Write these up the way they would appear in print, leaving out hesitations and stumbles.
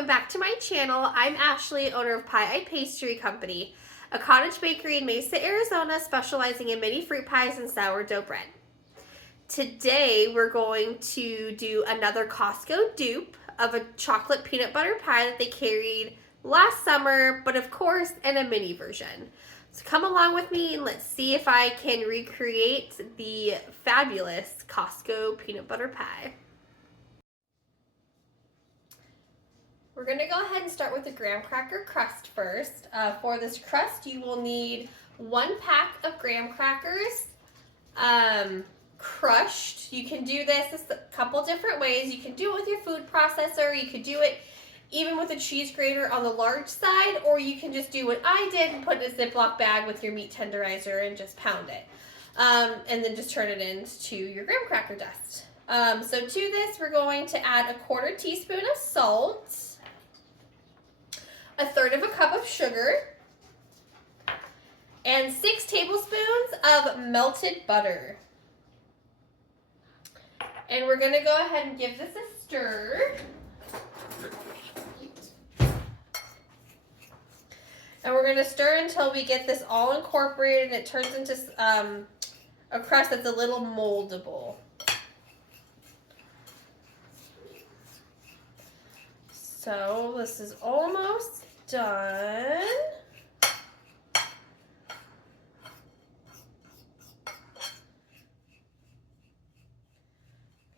welcome back to my channel. I'm Ashley, owner of Pie Eye Pastry Company, a cottage bakery in Mesa, Arizona, specializing in mini fruit pies and sourdough bread. Today we're going to do another Costco dupe of a chocolate peanut butter pie that they carried last summer, but of course in a mini version. So come along with me and let's see if I can recreate the fabulous Costco peanut butter pie. We're going to go ahead and start with the graham cracker crust first. For this crust, you will need 1 pack of graham crackers, crushed. You can do this a couple different ways. You can do it with your food processor. You could do it even with a cheese grater on the large side, or you can just do what I did and put it in a Ziploc bag with your meat tenderizer and just pound it. And then just turn it into your graham cracker dust. So to this, we're going to add 1/4 teaspoon of salt, 1/3 cup of sugar, and 6 tablespoons of melted butter. And we're going to go ahead and give this a stir. And we're going to stir until we get this all incorporated and it turns into a crust that's a little moldable. So this is almost done.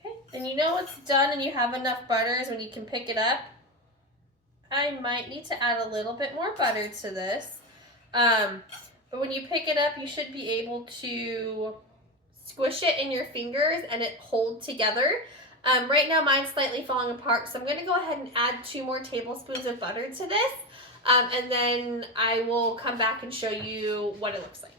Okay, then you know it's done and you have enough butter is when you can pick it up. I might need to add a little bit more butter to this. But when you pick it up, you should be able to squish it in your fingers and it hold together. Right now mine's slightly falling apart, so I'm going to go ahead and add 2 more tablespoons of butter to this. And then I will come back and show you what it looks like.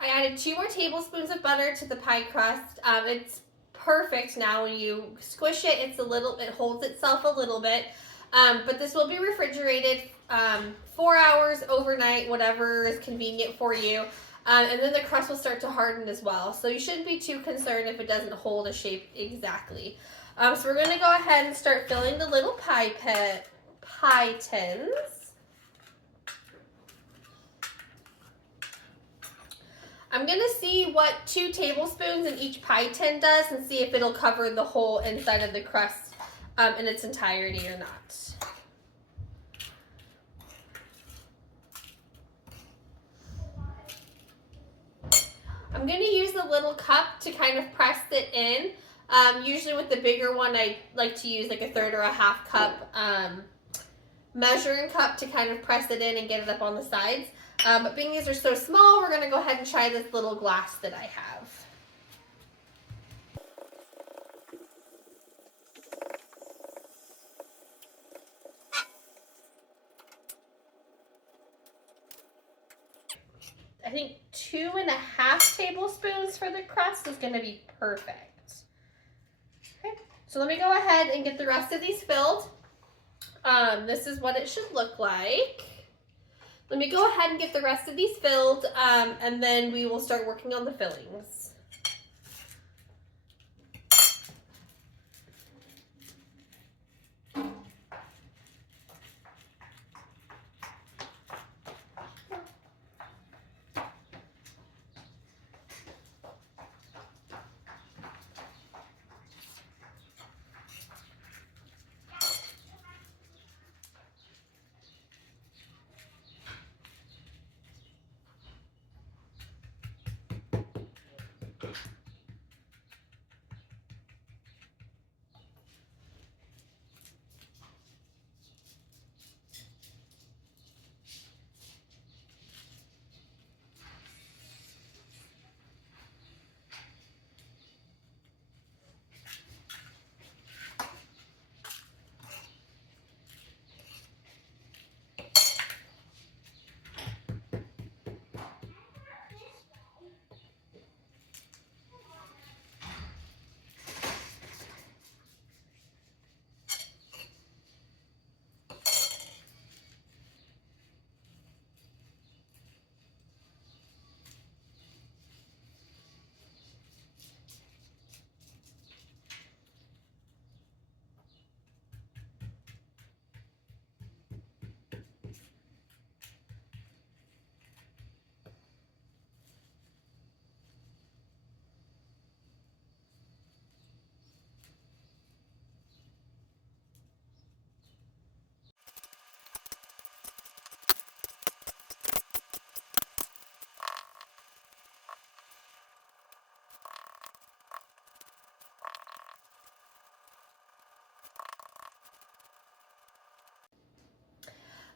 I added 2 more tablespoons of butter to the pie crust. It's perfect now. When you squish it, it holds itself a little bit. But this will be refrigerated 4 hours overnight, whatever is convenient for you. And then the crust will start to harden as well. So you shouldn't be too concerned if it doesn't hold a shape exactly. So we're going to go ahead and start filling the little pie tins. I'm going to see what 2 tablespoons in each pie tin does and see if it'll cover the whole inside of the crust in its entirety or not. I'm going to use the little cup to kind of press it in. Usually with the bigger one, I like to use like 1/3 or 1/2 cup measuring cup to kind of press it in and get it up on the sides. But being these are so small, we're going to go ahead and try this little glass that I have. I think 2.5 tablespoons for the crust is going to be perfect. Okay, so let me go ahead and get the rest of these filled. This is what it should look like. Let me go ahead and get the rest of these filled, and then we will start working on the fillings.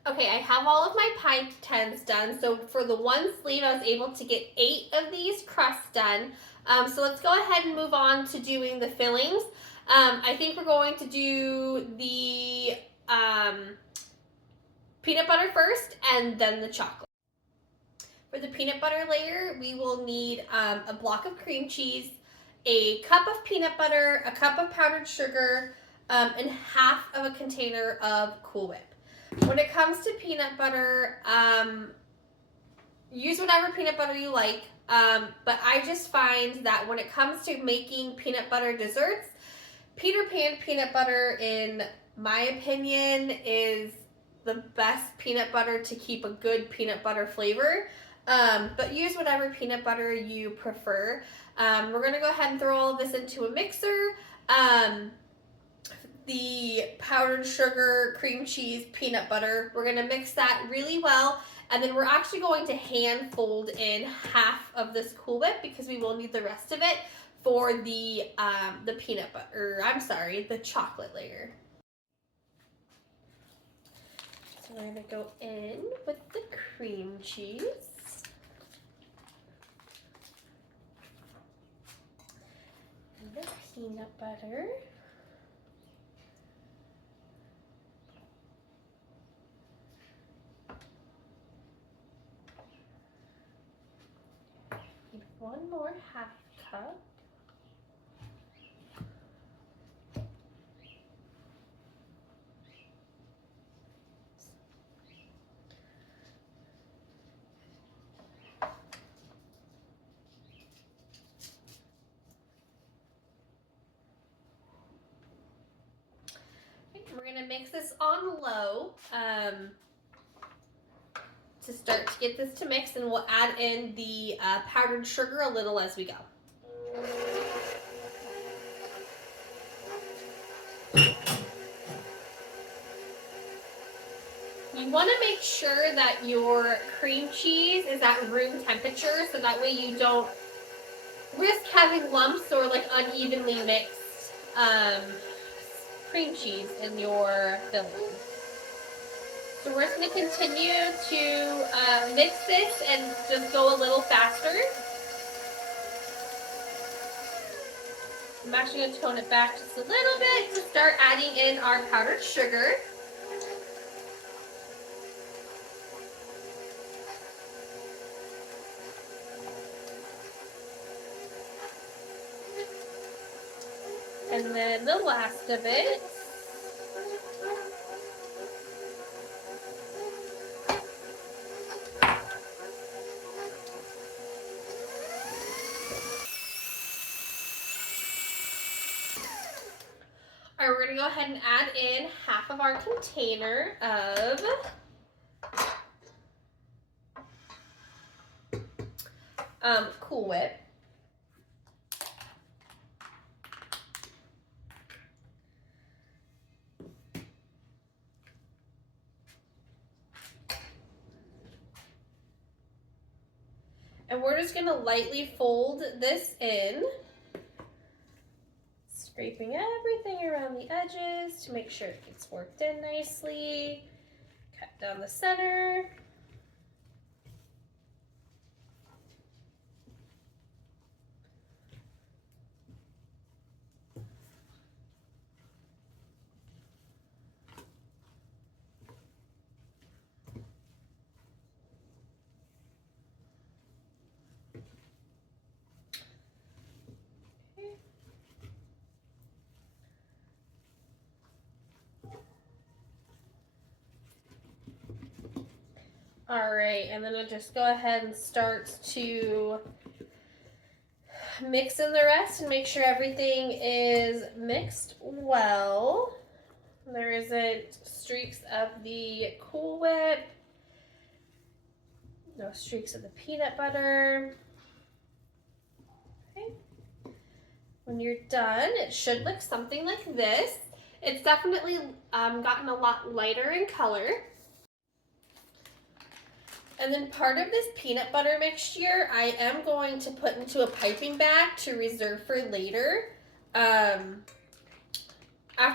Okay, I have all of my pie tins done. So for the one sleeve, I was able to get 8 of these crusts done. So let's go ahead and move on to doing the fillings. I think we're going to do the peanut butter first and then the chocolate. For the peanut butter layer, we will need a block of cream cheese, a cup of peanut butter, a cup of powdered sugar, and half of a container of Cool Whip. When it comes to peanut butter, use whatever peanut butter you like, but I just find that when it comes to making peanut butter desserts, Peter Pan peanut butter, in my opinion, is the best peanut butter to keep a good peanut butter flavor. But use whatever peanut butter you prefer. We're going to go ahead and throw all of this into a mixer. The powdered sugar, cream cheese, peanut butter, we're going to mix that really well. And then we're actually going to hand fold in half of this Cool Whip because we will need the rest of it for the peanut butter, the chocolate layer. So we're going to go in with the cream cheese. And the peanut butter. One more half cup. We're going to mix this on low to start to get this to mix, and we'll add in the powdered sugar a little as we go. You want to make sure that your cream cheese is at room temperature so that way you don't risk having lumps or like unevenly mixed cream cheese in your filling. So we're just going to continue to mix this and just go a little faster. I'm actually going to tone it back just a little bit to start adding in our powdered sugar. And then the last of it. All right, we're going to go ahead and add in half of our container of Cool Whip. And we're just going to lightly fold this in, scraping everything around the edges to make sure it gets worked in nicely. Cut down the center. All right, and then I'll just go ahead and start to mix in the rest and make sure everything is mixed well. There isn't streaks of the Cool Whip, no streaks of the peanut butter. Okay. When you're done, it should look something like this. It's definitely gotten a lot lighter in color. And then part of this peanut butter mixture, I am going to put into a piping bag to reserve for later. After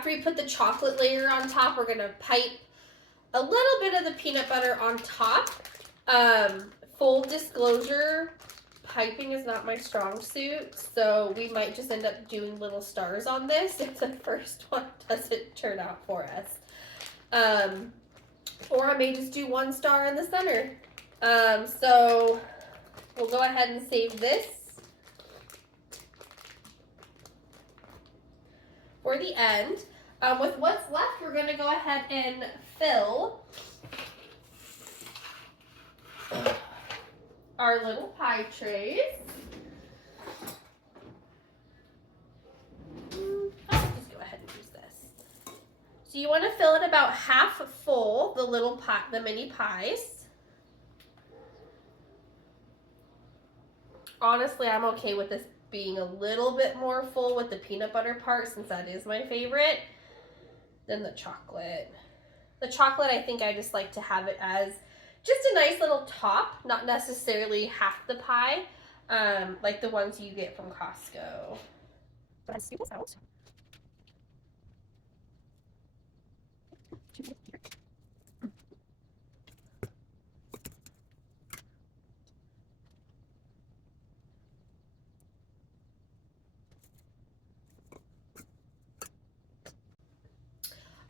we put the chocolate layer on top, we're going to pipe a little bit of the peanut butter on top. Full disclosure, piping is not my strong suit, so we might just end up doing little stars on this if the first one doesn't turn out for us. Or I may just do one star in the center. So we'll go ahead and save this for the end. With what's left, we're going to go ahead and fill our little pie trays. I'll just go ahead and use this. So you want to fill it about half full, the mini pies. Honestly, I'm okay with this being a little bit more full with the peanut butter part, since that is my favorite, than the chocolate. The chocolate, I think I just like to have it as just a nice little top, not necessarily half the pie, like the ones you get from Costco. Let's do this out.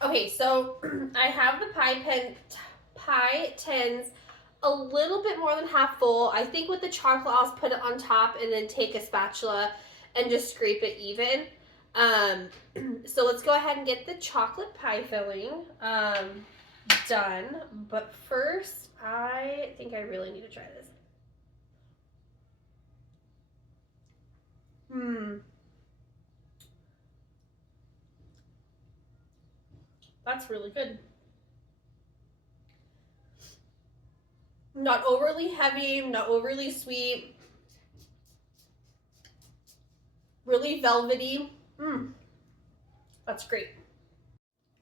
Okay, so I have the pie tins a little bit more than half full. I think with the chocolate, I'll put it on top and then take a spatula and just scrape it even. So let's go ahead and get the chocolate pie filling done. But first, I think I really need to try this. That's really good. Not overly heavy, not overly sweet. Really velvety. That's great.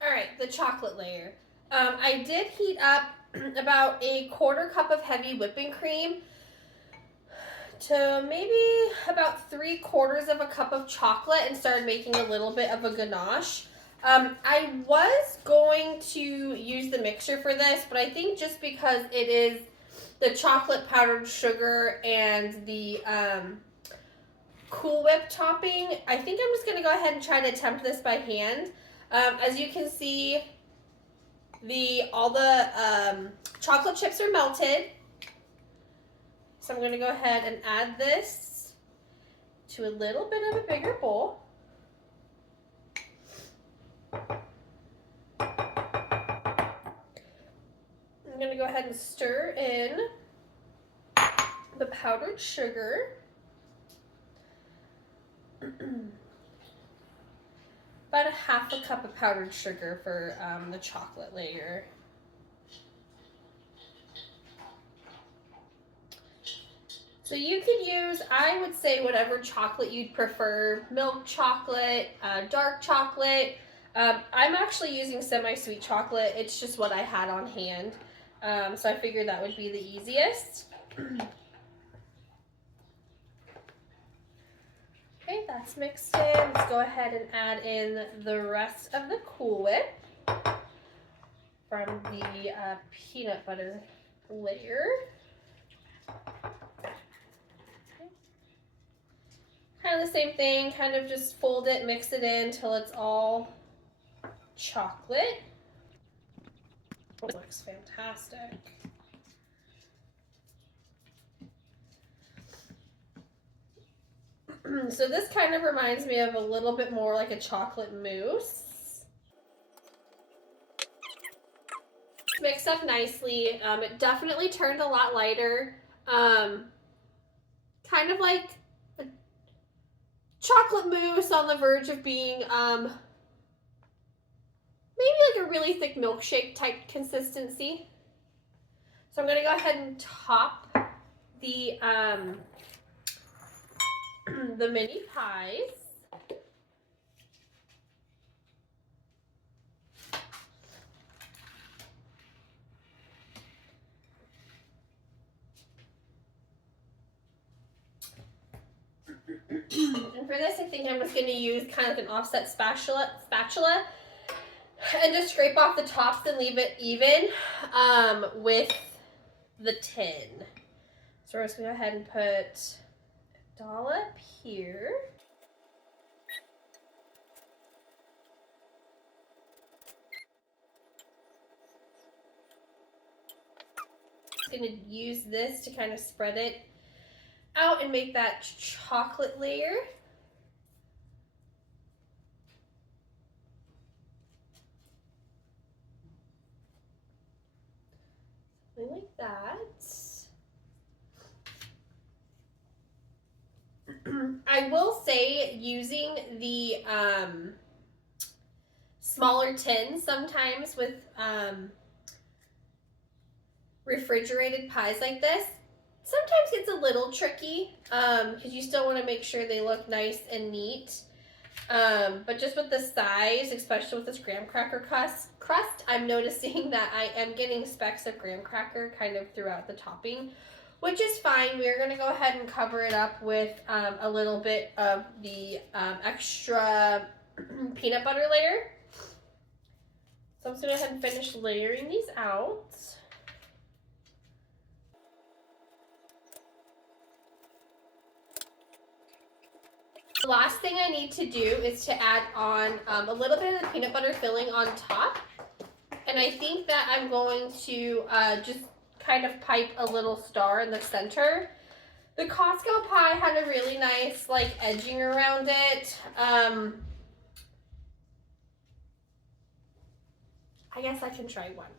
All right, the chocolate layer. I did heat up about a 1/4 cup of heavy whipping cream to maybe about 3/4 of a cup of chocolate and started making a little bit of a ganache. I was going to use the mixer for this, but I think just because it is the chocolate powdered sugar and the Cool Whip topping, I think I'm just going to go ahead and try to attempt this by hand. As you can see, all the chocolate chips are melted. So I'm going to go ahead and add this to a little bit of a bigger bowl. I'm going to go ahead and stir in the powdered sugar. About a 1/2 cup of powdered sugar for the chocolate layer. So you could use, I would say, whatever chocolate you'd prefer. Milk chocolate, dark chocolate. I'm actually using semi-sweet chocolate. It's just what I had on hand. So I figured that would be the easiest. Okay, that's mixed in. Let's go ahead and add in the rest of the Cool Whip from the peanut butter layer. Kind of the same thing, kind of just fold it, mix it in until it's all chocolate. It looks fantastic. So this kind of reminds me of a little bit more like a chocolate mousse. Mixed up nicely. It definitely turned a lot lighter. Kind of like a chocolate mousse on the verge of being maybe like a really thick milkshake type consistency. So I'm going to go ahead and top the the mini pies. And for this, I think I'm just going to use kind of like an offset spatula. and just scrape off the tops and leave it even with the tin. So we're just gonna go ahead and put a dollop here. I'm gonna use this to kind of spread it out and make that chocolate layer. Something like that. I will say using the smaller tins sometimes with refrigerated pies like this sometimes gets a little tricky because you still want to make sure they look nice and neat. But just with the size, especially with this graham cracker crust, I'm noticing that I am getting specks of graham cracker kind of throughout the topping, which is fine. We're going to go ahead and cover it up with a little bit of the extra peanut butter layer. So I'm just going to go ahead and finish layering these out. The last thing I need to do is to add on a little bit of the peanut butter filling on top. And I think that I'm going to just kind of pipe a little star in the center. The Costco pie had a really nice like edging around it. I guess I can try one.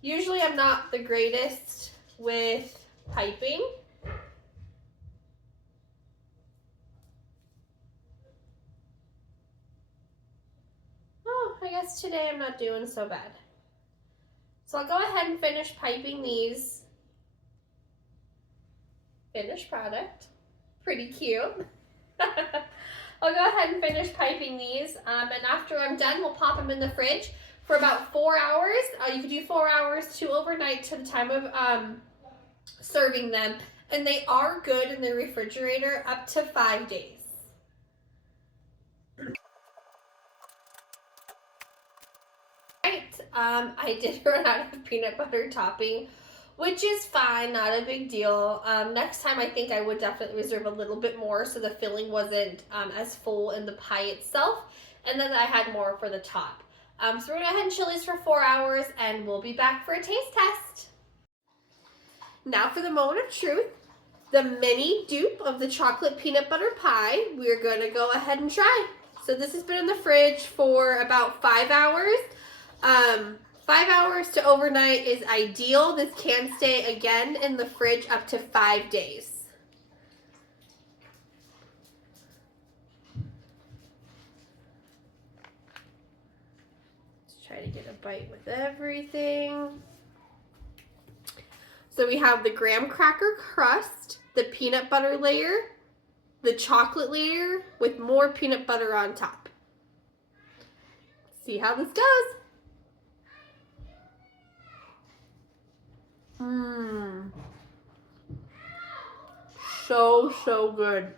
Usually I'm not the greatest with piping. Oh, I guess today I'm not doing so bad. So I'll go ahead and finish piping these. Finished product. Pretty cute. I'll go ahead and finish piping these. And after I'm done, we'll pop them in the fridge for about 4 hours. You could do 4 hours to overnight to the time of serving them. And they are good in the refrigerator up to 5 days. I did run out of peanut butter topping, which is fine, not a big deal. Next time I think I would definitely reserve a little bit more so the filling wasn't as full in the pie itself, and then I had more for the top. So we're gonna go ahead and chill these for 4 hours and we'll be back for a taste test. Now for the moment of truth, the mini dupe of the chocolate peanut butter pie, we're gonna go ahead and try. So this has been in the fridge for about 5 hours. 5 hours to overnight is ideal. This can stay again in the fridge up to 5 days. Let's try to get a bite with everything. So we have the graham cracker crust, the peanut butter layer, the chocolate layer with more peanut butter on top. See how this goes. So good.